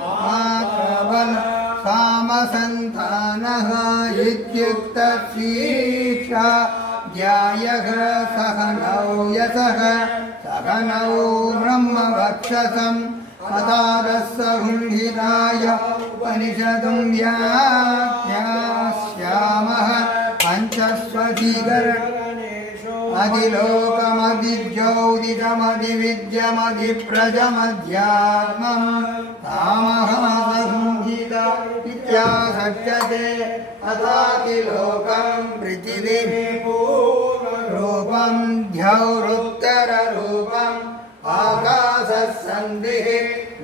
मात्रबल सामसन्तानः इत्युक्तशीर्षा ध्यायः सहनौ यशः सहनौ ब्रह्मवक्षसम् अदारस्सहुंहिताय उपनिषदं व्याख्यास्यामः पञ्चस्वधिकरणेषु अधिलोकमधिज्योतिषमधिविद्यमधिप्रजमध्यात्मं तामहसंहिता इत्यासक्ष्यते अथातिलोकं पृथिवीं पूर्वरूपं द्यौरुत्तररूपम् आकाशसन्धिः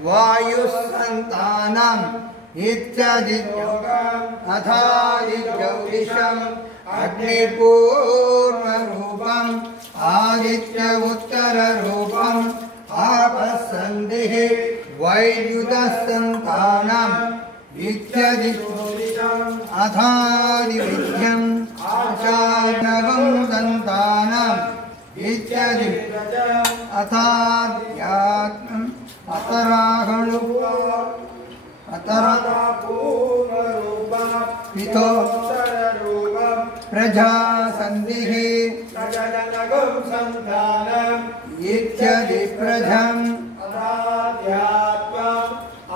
वायुस्सन्तानम् इत्यादिलोकम् अथादिज्योतिषम् अग्निपूर्वरूपम् आदित्य उत्तररूपम् आपस्सन्धिः वैद्युतसन्तानम् इत्यादिज्योतिषम् अथादिविद्यम् आचार्यवं सन्तानम् इत्यादि अथाध्यात्मम् अतराहणु पितो प्रजासन्धिः इत्यादि प्रजम्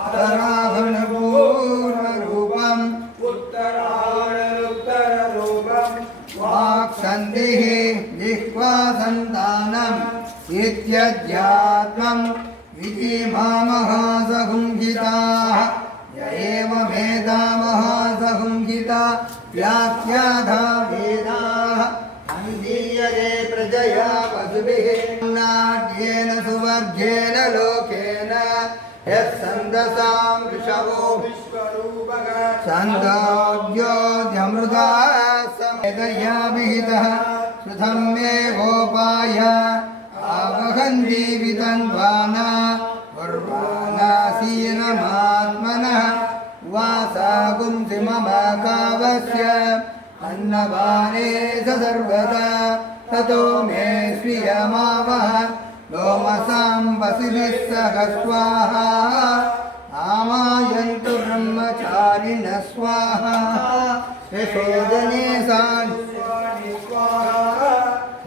अतराहणपूर्वरूपम् वाक्सन्धिः जिह्वासन्तानम् इत्यध्यात्मम् इति मामहासहुंहिताः य एवमेतामहासहुंहिता व्याख्याता वेदाः अन्दीयते प्रजया पशुभिः नाट्येन सुवर्गेण लोकेन यत्सन्दसां वृषभो विश्वरूपः छन्दोऽद्योऽमृता समेतया विहितः श्रुतं मे गोपाय आवहन्ति वितन्वाना उर्वाणासीनमात्मनः वासा कुंसिममाकावस्य अन्नपाने स सर्वदा ततो मे श्रियमावह लोमसां वसिभिः सह स्वाहा आमायन्तु ब्रह्मचारिणः स्वाहा यशोदने सानि स्वाहा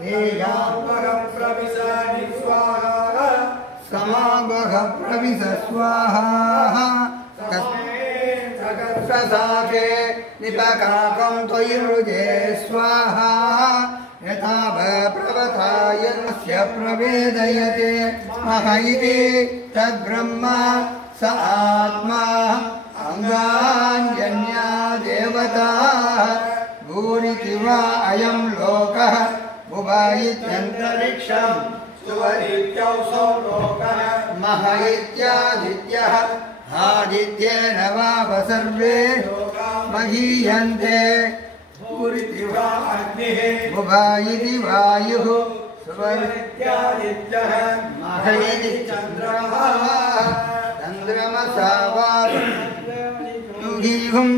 हेयावः प्रविशानि स्वाहा समावह प्रविश स्वाहा सहस्रशाखे निपकाकं त्वयिरुजे स्वाहा यथा प्रवथायनस्य प्रवेदयते मह इति तद्ब्रह्म स आत्मा अङ्गान्यन्या देवताः भूरिति वा अयं लोकः भुव इत्यन्तरिक्षं सुवरित्यौसो लोकः मह इत्यादित्यः आदित्येन वाव सर्वे महीयन्ते भूरिति वा अग्निः भुव इति वायुः सुवर्त्यादित्यः मह इति चन्द्रमः चन्द्रमसा वायुं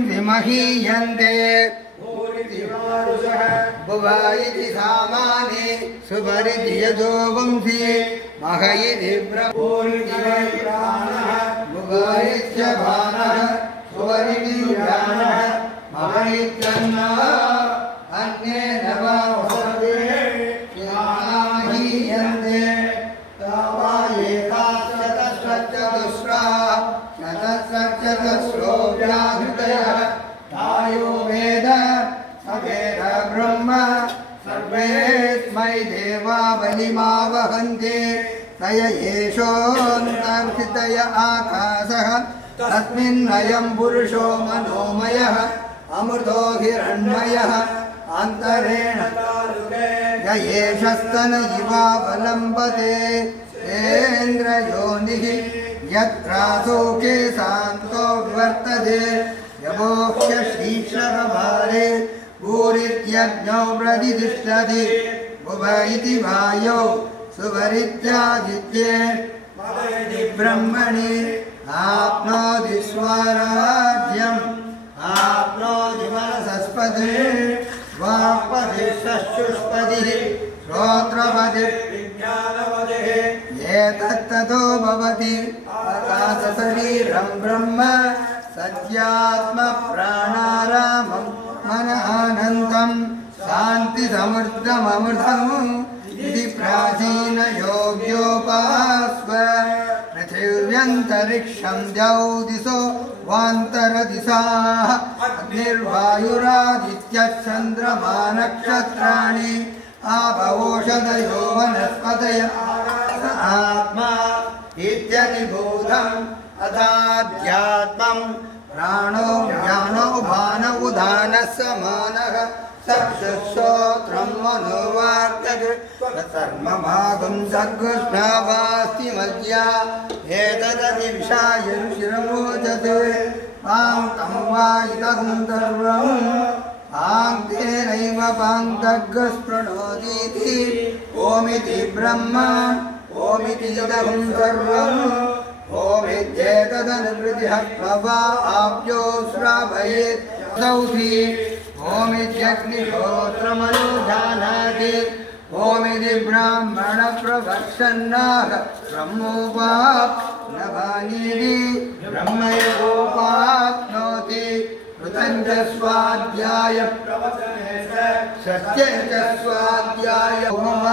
विमहीयन्ते भूरिति वारुषः भुव इति सामानि सुवरिति यजो वंसि मह इति भूरिति वै प्राणः भुव इत्यभानः सुवरिति ज्ञानः मह इत्यन्नः अन्येन वा सर्वे ज्ञानाहीयन्ते तावा एकाशतस्रचतुस्रो व्याहृतयः तायो वेद स वेद ब्रह्म सर्वेऽस्मै देवा बलिमावहन्ति तय एषोऽन्तर्हितय आकाशः तस्मिन्नयं पुरुषो मनोमयः अमृतो हिरण्मयः अन्तरेण य एषस्तन इवावलम्बते सेन्द्रयोनिः यत्रासोके शान्तो वर्तते यवोह्य शीर्षकभारे भूरित्यग्नौ प्रतिष्ठति भुव इति वायौ सुवरित्यादित्ये ब्रह्मणि आप्नोति स्वराज्यम् आप्नोति मनसस्पतिः वाक्पतिः चक्षुष्पतिः श्रोत्रपतिः विज्ञानपतिः एतत्ततो भवति शरीरं ब्रह्म सत्यात्म प्राणारामं मन आनन्दं शान्तिसमृद्धममृतम् इति प्राचीन योग्योपास्व पृथिव्यन्तरिक्षं द्यौदिशो वान्तरदिशाः अग्निर्वायुरादित्यश्चन्द्रमा नक्षत्राणि आवोषधयो वनस्पतय आत्मा इत्यधिभूतम् अथाध्यात्मं प्राणो ज्ञानो भान उदानः समानः चक्षुश्रोत्रं मनोवार्तक सर्वभागं सकृष्णावास्ति मज्जा एतदधिविषाय ऋषिरमोचते पाङ्क्तं वा इदं सर्वम् आङ्क्तेनैव पाङ्क्तग्स्पृणोतीति ओमिति ब्रह्म ओमिति इदं सर्वम् ओमित्येतदनुवृत्तिः प्रभा आप्यो श्रावयेत् सौषि ओमित्यग्निहोत्रमनो जानाति ओमिति ब्राह्मण प्रवक्षन्नाः ब्रह्मोपाप्नवानीति ब्रह्मयोपाप्नोति कृतञ्च स्वाध्याय सत्यञ्च स्वाध्याय मम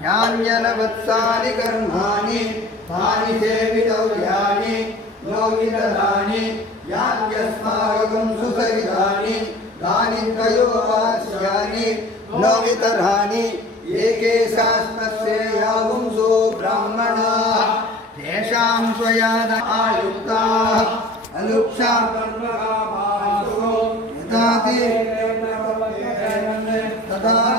ज्ञान्यनवत्सानि कर्माणि तानि सेवितव्यानि नो विदधानि यान्यस्माकं सुसविधानि तानि त्रयोवास्यानि न वितराणि एके शास्त्रस्य यावुंसो ब्राह्मणाः तेषां स्वयाद आयुक्ताः अनुक्षां यथा